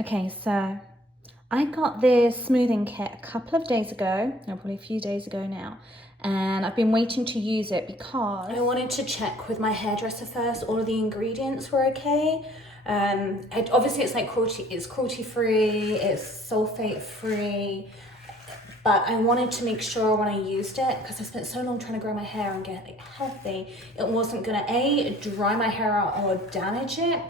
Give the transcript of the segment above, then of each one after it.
Okay, so I got this smoothing kit a couple of days ago, no, probably a few days ago now, and I've been waiting to use it because I wanted to check with my hairdresser first all of the ingredients were okay. Obviously it's like cruelty-free, it's sulphate-free, but I wanted to make sure when I used it, because I spent so long trying to grow my hair and get it healthy, it wasn't gonna A, dry my hair out or damage it.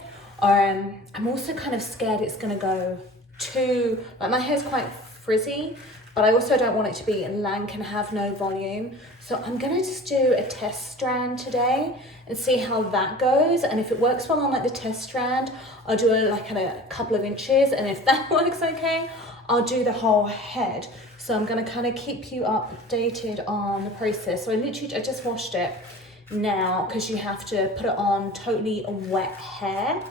I'm also kind of scared it's gonna go too, like my hair's quite frizzy, but I also don't want it to be lank and have no volume. So I'm gonna just do a test strand today and see how that goes. And if it works well on like the test strand, I'll do it like at a couple of inches. And if that works okay, I'll do the whole head. So I'm gonna kind of keep you updated on the process. So I just washed it now because you have to put it on totally wet hair.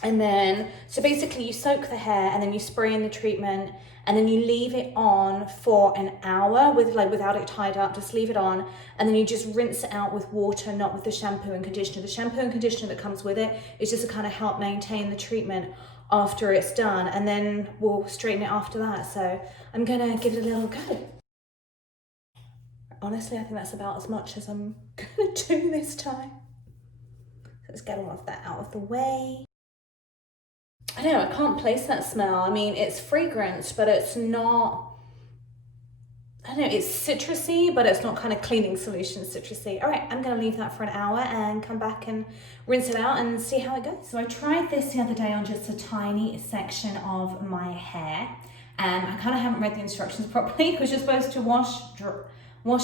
And then, so basically you soak the hair and then you spray in the treatment and then you leave it on for an hour without it tied up, just leave it on. And then you just rinse it out with water, not with the shampoo and conditioner. The shampoo and conditioner that comes with it is just to kind of help maintain the treatment after it's done. And then we'll straighten it after that. So I'm gonna give it a little go. Honestly, I think that's about as much as I'm gonna do this time. So let's get all of that out of the way. I don't know, I can't place that smell. I mean, it's fragrance, but it's not, I don't know, it's citrusy, but it's not kind of cleaning solution citrusy. All right, I'm gonna leave that for an hour and come back and rinse it out and see how it goes. So I tried this the other day on just a tiny section of my hair, and I kind of haven't read the instructions properly because you're supposed to wash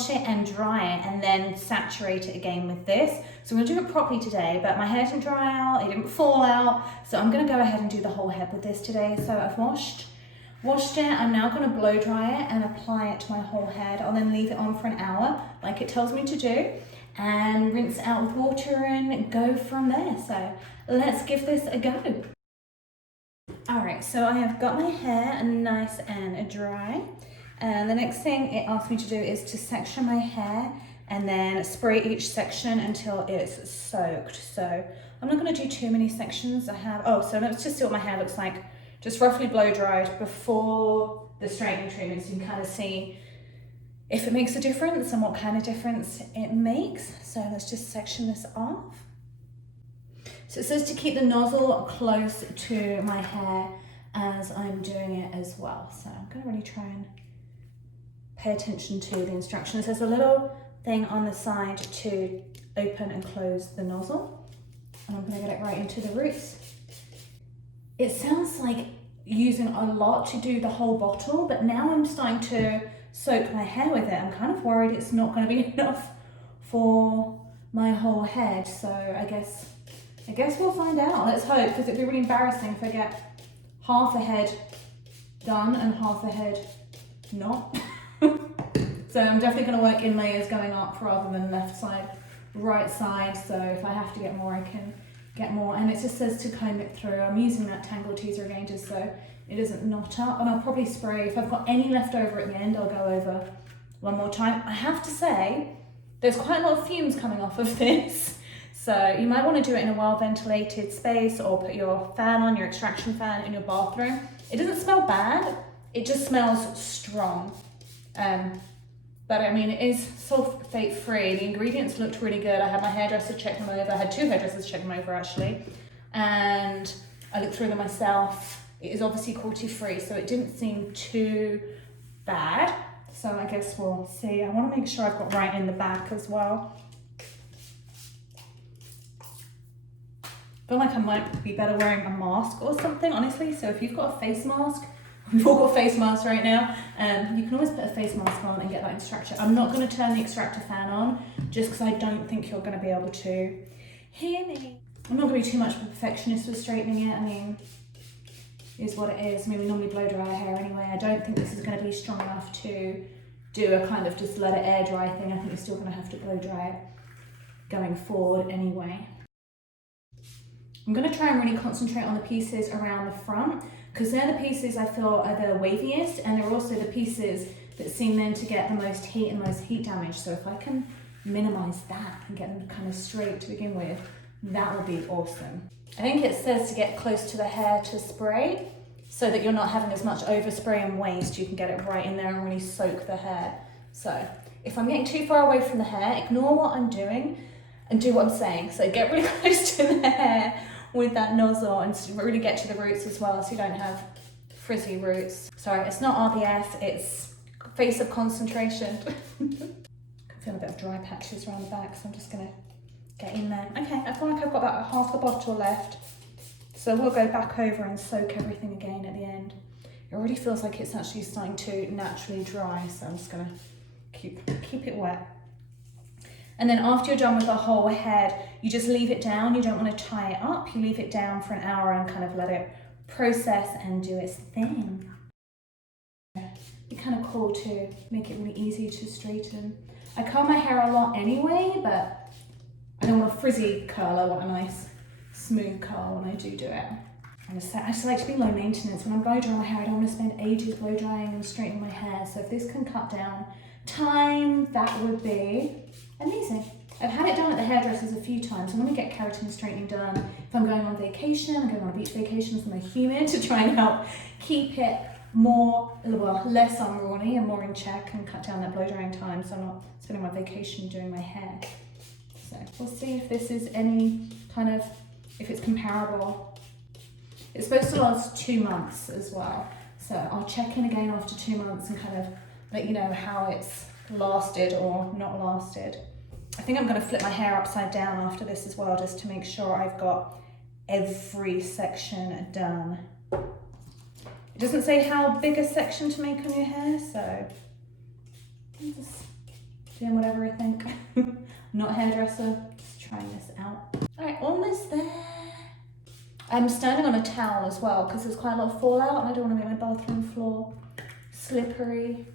it and dry it and then saturate it again with this. So I'm gonna do it properly today, but my hair didn't dry out, it didn't fall out. So I'm gonna go ahead and do the whole head with this today. So I've washed it. I'm now gonna blow dry it and apply it to my whole head. I'll then leave it on for an hour, like it tells me to do, and rinse it out with water and go from there. So let's give this a go. All right, so I have got my hair nice and dry. And the next thing it asks me to do is to section my hair and then spray each section until it's soaked. So I'm not going to do too many sections. So let's just see what my hair looks like, just roughly blow dried before the straightening treatment, so you can kind of see if it makes a difference and what kind of difference it makes. So let's just section this off. So it says to keep the nozzle close to my hair as I'm doing it as well. So I'm going to really try and pay attention to the instructions. There's a little thing on the side to open and close the nozzle. And I'm gonna get it right into the roots. It sounds like using a lot to do the whole bottle, but now I'm starting to soak my hair with it. I'm kind of worried it's not gonna be enough for my whole head. So I guess we'll find out. Let's hope, because it'd be really embarrassing if I get half a head done and half a head not. So I'm definitely going to work in layers going up rather than left side, right side. So if I have to get more, I can get more. And it just says to comb it through. I'm using that tangle teaser again just so it doesn't knot up. And I'll probably spray, if I've got any left over at the end, I'll go over one more time. I have to say, there's quite a lot of fumes coming off of this. So you might want to do it in a well-ventilated space or put your fan on, your extraction fan in your bathroom. It doesn't smell bad, it just smells strong. But I mean, it is sulphate free. The ingredients looked really good. I had my hairdresser check them over. I had two hairdressers check them over actually. And I looked through them myself. It is obviously cruelty-free, so it didn't seem too bad. So I guess we'll see. I want to make sure I've got right in the back as well. I feel like I might be better wearing a mask or something, honestly. So if you've got a face mask, we've all got face masks right now. You can always put a face mask on and get that extractor. I'm not going to turn the extractor fan on just because I don't think you're going to be able to hear me. I'm not going to be too much of a perfectionist with straightening it. I mean, it is what it is. I mean, we normally blow dry our hair anyway. I don't think this is going to be strong enough to do a kind of just let it air dry thing. I think you're still going to have to blow dry it going forward anyway. I'm going to try and really concentrate on the pieces around the front, because they're the pieces I feel are the waviest, and they're also the pieces that seem then to get the most heat and most heat damage. So if I can minimize that and get them kind of straight to begin with, that would be awesome. I think it says to get close to the hair to spray so that you're not having as much overspray and waste. You can get it right in there and really soak the hair. So if I'm getting too far away from the hair, ignore what I'm doing and do what I'm saying. So get really close to the hair with that nozzle and really get to the roots as well so you don't have frizzy roots. Sorry, it's not RBF, it's face of concentration. I feel a bit of dry patches around the back, so I'm just gonna get in there. Okay, I feel like I've got about half the bottle left. So we'll go back over and soak everything again at the end. It already feels like it's actually starting to naturally dry, so I'm just gonna keep it wet. And then after you're done with the whole head, you just leave it down. You don't want to tie it up. You leave it down for an hour and kind of let it process and do its thing. Be kind of cool to make it really easy to straighten. I curl my hair a lot anyway, but I don't want a frizzy curl. I want a nice smooth curl when I do it. I just like to be low maintenance. When I'm blow drying my hair, I don't want to spend ages blow drying and straightening my hair. So if this can cut down time, that would be amazing. I've had it done at the hairdressers a few times. I normally get keratin straightening done if I'm going on vacation. I'm going on a beach vacation somewhere humid to try and help keep it less unruly and more in check and cut down that blow drying time so I'm not spending my vacation doing my hair. So we'll see if this is any kind of, if it's comparable. It's supposed to last 2 months as well. So I'll check in again after 2 months and kind of let you know how it's lasted or not lasted. I think I'm going to flip my hair upside down after this as well, just to make sure I've got every section done. It doesn't say how big a section to make on your hair, so I'm just doing whatever I think. I'm not a hairdresser, just trying this out. All right, almost there. I'm standing on a towel as well because there's quite a lot of fallout and I don't want to make my bathroom floor slippery.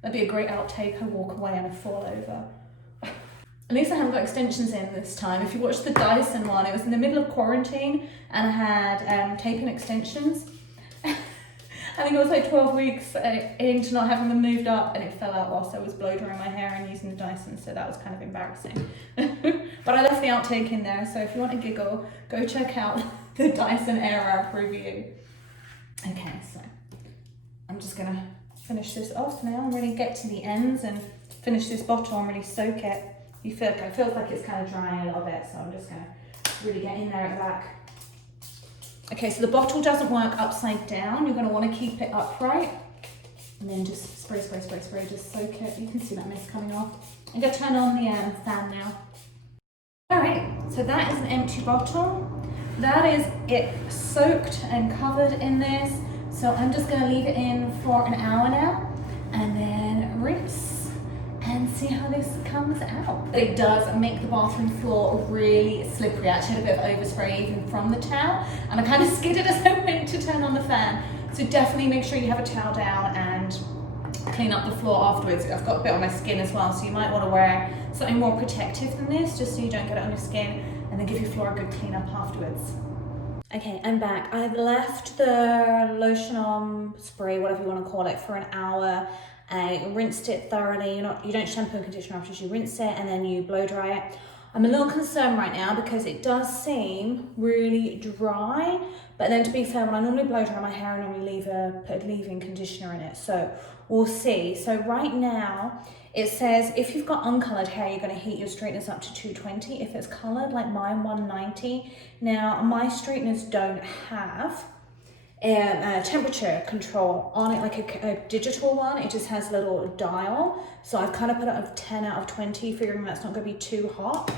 That'd be a great outtake. I walk away and I fall over. At least I haven't got extensions in this time. If you watched the Dyson one, it was in the middle of quarantine and I had tape and extensions. I think it was like 12 weeks into not having them moved up and it fell out whilst I was blow drying my hair and using the Dyson, so that was kind of embarrassing. But I left the outtake in there, so if you want to giggle, go check out the Dyson Airwrap review. Okay, so I'm just gonna finish this off now and really get to the ends and finish this bottle and really soak it. It feels like it's kind of drying a little bit, so I'm just gonna really get in there at the back. Okay, so the bottle doesn't work upside down. You're gonna wanna keep it upright and then just spray, just soak it. You can see that mist coming off. I'm gonna turn on the fan now. All right, so that is an empty bottle. That is it soaked and covered in this. So I'm just gonna leave it in for an hour now and then rinse and see how this comes out. It does make the bathroom floor really slippery. I actually had a bit of overspray even from the towel and I kind of skidded as I went to turn on the fan. So definitely make sure you have a towel down and clean up the floor afterwards. I've got a bit on my skin as well, so you might want to wear something more protective than this just so you don't get it on your skin, and then give your floor a good clean up afterwards. Okay, I'm back. I've left the lotion on spray, whatever you want to call it, for an hour. I rinsed it thoroughly. You don't shampoo and conditioner after you rinse it, and then you blow dry it. I'm a little concerned right now because it does seem really dry, but then to be fair, when I normally blow dry my hair, I normally put a leave-in conditioner in it, so we'll see. So right now, it says if you've got uncolored hair, you're going to heat your straighteners up to 220. If it's colored, like mine, 190. Now, my straighteners don't have temperature control on it, like a digital one. It just has a little dial, so I've kind of put it at 10 out of 20, figuring that's not going to be too hot.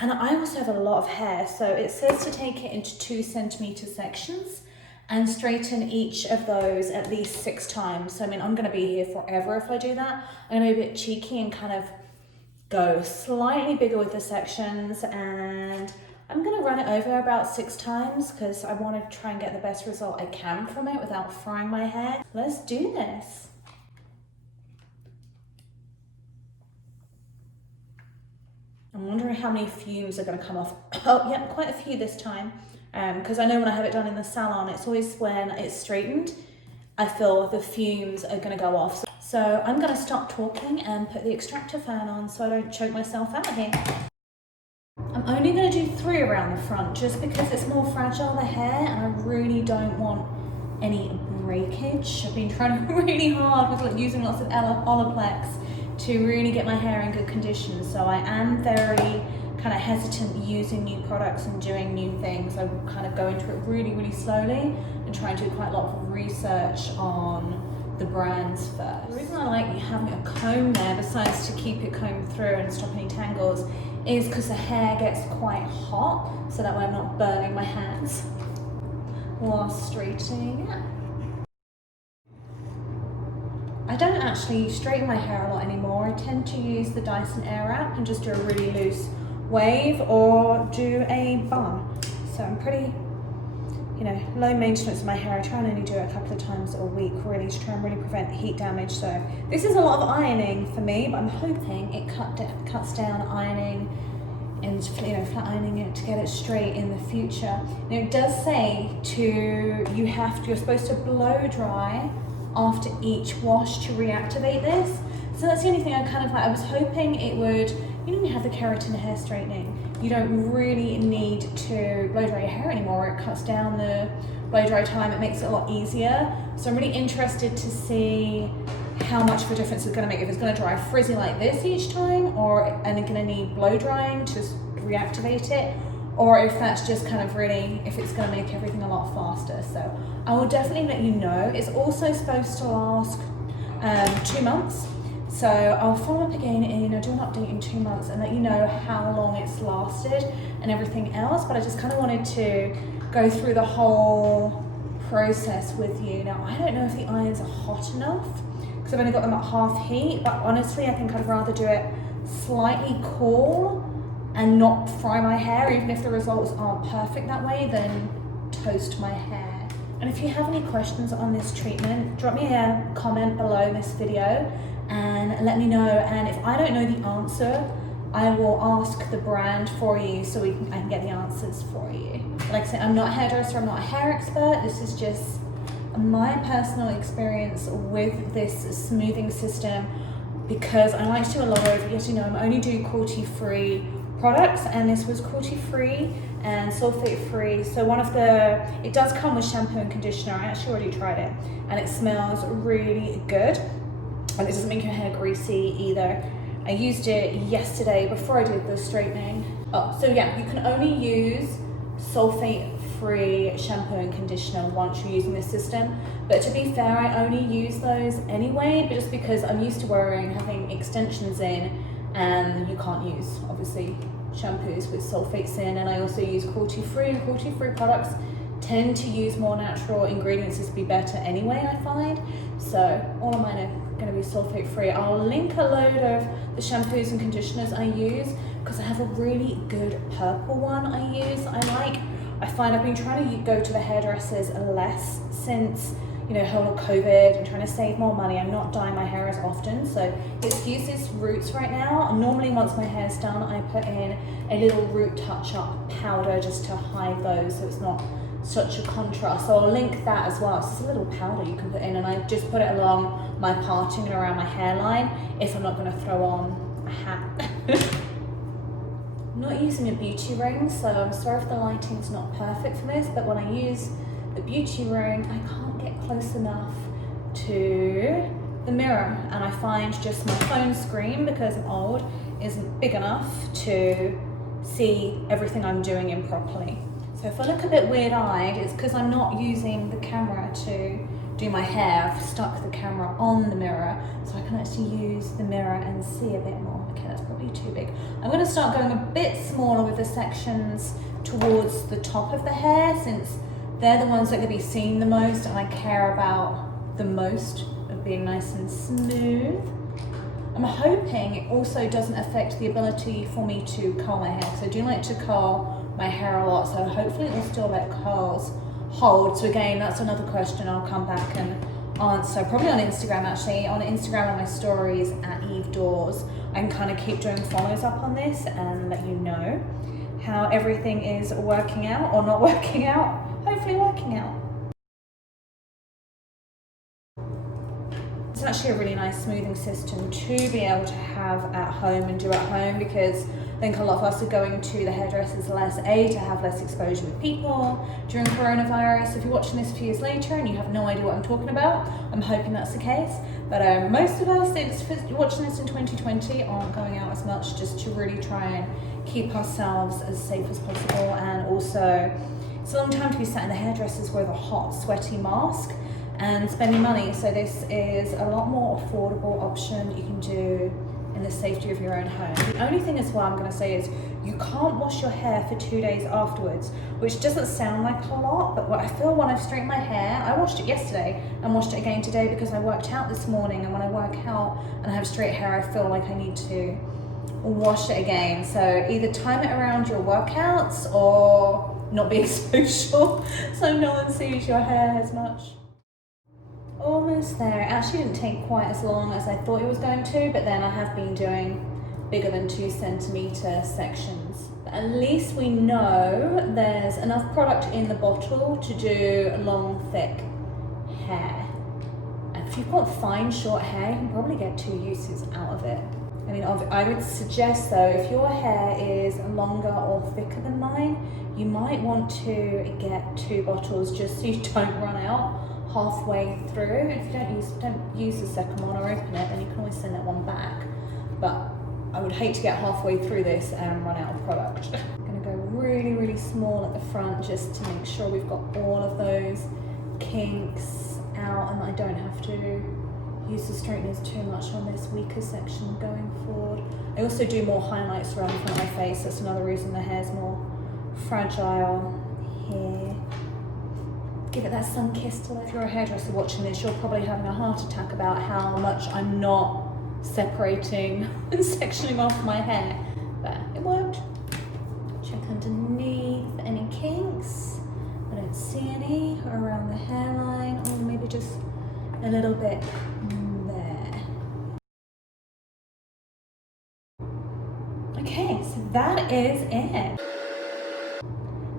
And I also have a lot of hair, so it says to take it into 2 centimeter sections and straighten each of those at least 6 times. So I mean, I'm going to be here forever if I do that. I'm going to be a bit cheeky and kind of go slightly bigger with the sections, and I'm going to run it over about 6 times because I want to try and get the best result I can from it without frying my hair. Let's do this. I'm wondering how many fumes are going to come off. Oh yeah, quite a few this time, because I know when I have it done in the salon, it's always when it's straightened, I feel the fumes are going to go off. So I'm going to stop talking and put the extractor fan on so I don't choke myself out here. I'm I'm only going to do 3 around the front just because it's more fragile, the hair, and I really don't want any breakage. I've been trying really hard with like using lots of Olaplex to really get my hair in good condition, so I am very kind of hesitant using new products and doing new things. I kind of go into it really slowly and try and do quite a lot of research on the brands first. The reason I like having a comb there, besides to keep it combed through and stop any tangles, is because the hair gets quite hot, so that way I'm not burning my hands while straightening it. I don't actually straighten my hair a lot anymore. I tend to use the Dyson Airwrap and just do a really loose wave or do a bun. So I'm pretty, you know, low maintenance of my hair. I try and only do it a couple of times a week really to try and really prevent heat damage. So this is a lot of ironing for me, but I'm hoping it cuts down ironing and, you know, flat ironing it to get it straight in the future. Now it does say you're supposed to blow dry after each wash to reactivate this. So that's the only thing I kind of like. I was hoping it would, you know, when you have the keratin hair straightening, you don't really need to blow dry your hair anymore. It cuts down the blow dry time, it makes it a lot easier. So I'm really interested to see how much of a difference it's going to make, if it's going to dry frizzy like this each time, and it's going to need blow drying to reactivate it, or if that's just kind of really, if it's going to make everything a lot faster. So I will definitely let you know. It's also supposed to last 2 months. So I'll follow up again and do an update in 2 months and let you know how long it's lasted and everything else. But I just kind of wanted to go through the whole process with you. Now, I don't know if the irons are hot enough because I've only got them at half heat, but honestly, I think I'd rather do it slightly cool and not fry my hair, even if the results aren't perfect that way, than toast my hair. And if you have any questions on this treatment, drop me a comment below this video and let me know. And if I don't know the answer, I will ask the brand for you so I can get the answers for you. Like I said, I'm not a hairdresser, I'm not a hair expert. This is just my personal experience with this smoothing system, because I like to do a lot of, as you know, I only do cruelty-free products, and this was cruelty-free and sulphate-free. So it does come with shampoo and conditioner. I actually already tried it and it smells really good, and it doesn't make your hair greasy either. I used it yesterday before I did the straightening. Oh, so yeah, you can only use sulphate-free shampoo and conditioner once you're using this system. But to be fair, I only use those anyway, but just because I'm used to having extensions in, and you can't use, obviously, shampoos with sulfates in. And I also use cruelty-free, and cruelty-free products tend to use more natural ingredients to be better anyway, I find. So all of mine are going to be sulfate-free. I'll link a load of the shampoos and conditioners I use, because I have a really good purple one I use. I find I've been trying to go to the hairdressers less since, you know, whole COVID, and trying to save more money. I'm not dyeing my hair as often, so excuse this roots right now. Normally once my hair's done, I put in a little root touch-up powder just to hide those, so it's not such a contrast. So I'll link that as well. It's just a little powder you can put in, and I just put it along my parting and around my hairline if I'm not going to throw on a hat. I'm not using a beauty ring, so I'm sorry if the lighting's not perfect for this, but when I use the beauty ring, I can't get close enough to the mirror, and I find just my phone screen, because I'm old, isn't big enough to see everything I'm doing in properly. So if I look a bit weird-eyed, it's because I'm not using the camera to do my hair. I've stuck the camera on the mirror so I can actually use the mirror and see a bit more. Okay, that's probably too big. I'm going to start going a bit smaller with the sections towards the top of the hair, since they're the ones that are going to be seen the most and I care about the most of being nice and smooth. I'm hoping it also doesn't affect the ability for me to curl my hair, because I do like to curl my hair a lot, so hopefully it'll still let curls hold. So again, that's another question I'll come back and answer, probably on Instagram actually. On Instagram on my stories at Eve Doors, I can kind of keep doing follows up on this and let you know how everything is working out or not working out. Hopefully working out. It's actually a really nice smoothing system to be able to have at home and do at home, because I think a lot of us are going to the hairdressers less, to have less exposure with people during coronavirus. If you're watching this a few years later and you have no idea what I'm talking about, I'm hoping that's the case. But most of us watching this in 2020 aren't going out as much, just to really try and keep ourselves as safe as possible. And also, it's a long time to be sat in the hairdressers with a hot, sweaty mask and spending money. So this is a lot more affordable option you can do in the safety of your own home. The only thing as well I'm going to say is you can't wash your hair for 2 days afterwards, which doesn't sound like a lot, but what I feel when I've straightened my hair, I washed it yesterday and washed it again today because I worked out this morning, and when I work out and I have straight hair, I feel like I need to wash it again. So either time it around your workouts or not being social so no one sees your hair as much. Almost there. It actually didn't take quite as long as I thought it was going to, but then I have been doing bigger than 2 centimeter sections. But at least we know there's enough product in the bottle to do long, thick hair. And if you've got fine, short hair, you can probably get 2 uses out of it. I mean, I would suggest though, if your hair is longer or thicker than mine, you might want to get 2 bottles just so you don't run out halfway through. If you don't use the second one or open it, then you can always send that one back. But I would hate to get halfway through this and run out of product. I'm gonna go really, really small at the front just to make sure we've got all of those kinks out and I don't have to use the straighteners too much on this weaker section going forward. I also do more highlights around the front of my face. That's another reason the hair's more fragile here. Give it that sun-kissed look. If you're a hairdresser watching this, you're probably having a heart attack about how much I'm not separating and sectioning off my hair. But it worked. Check underneath any kinks. I don't see any around the hairline, or maybe just a little bit there. Okay, so that is it.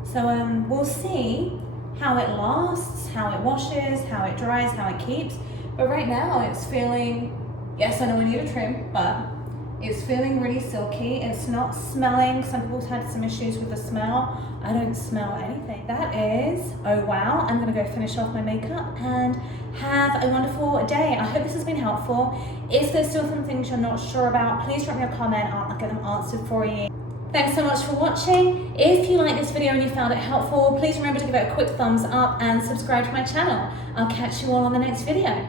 So we'll see how it lasts, how it washes, how it dries, how it keeps. But right now it's feeling, yes, I know I need a trim, but it's feeling really silky. It's not smelling. Some people's had some issues with the smell. I don't smell anything. That is Owow. I'm gonna go finish off my makeup and have a wonderful day. I hope this has been helpful. If there's still some things you're not sure about, please drop me a comment. I'll get them answered for you. Thanks so much for watching. If you like this video and you found it helpful, please remember to give it a quick thumbs up and subscribe to my channel. I'll catch you all on the next video.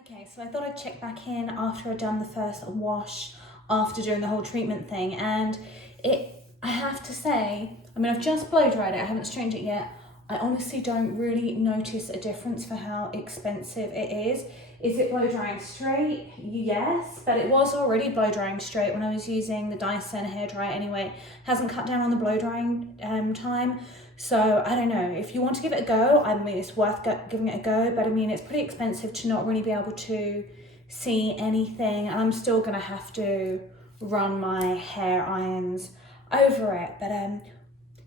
Okay, so I thought I'd check back in after I'd done the first wash after doing the whole treatment thing, and I have to say, I mean, I've just blow dried it, I haven't straightened it yet. I honestly don't really notice a difference for how expensive it is. Is it blow drying straight? Yes, but it was already blow drying straight when I was using the Dyson hairdryer anyway. Hasn't cut down on the blow drying time. So I don't know, if you want to give it a go, I mean, it's worth giving it a go, but I mean, it's pretty expensive to not really be able to see anything, and I'm still gonna have to run my hair irons over it. But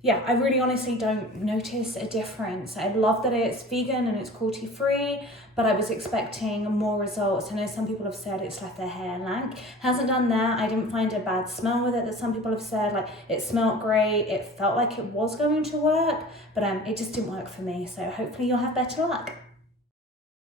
yeah, I really honestly don't notice a difference. I love that it's vegan and it's cruelty-free, but I was expecting more results. I know some people have said it's left their hair lank. Hasn't done that. I didn't find a bad smell with it that some people have said. Like, it smelled great. It felt like it was going to work, but it just didn't work for me. So hopefully you'll have better luck.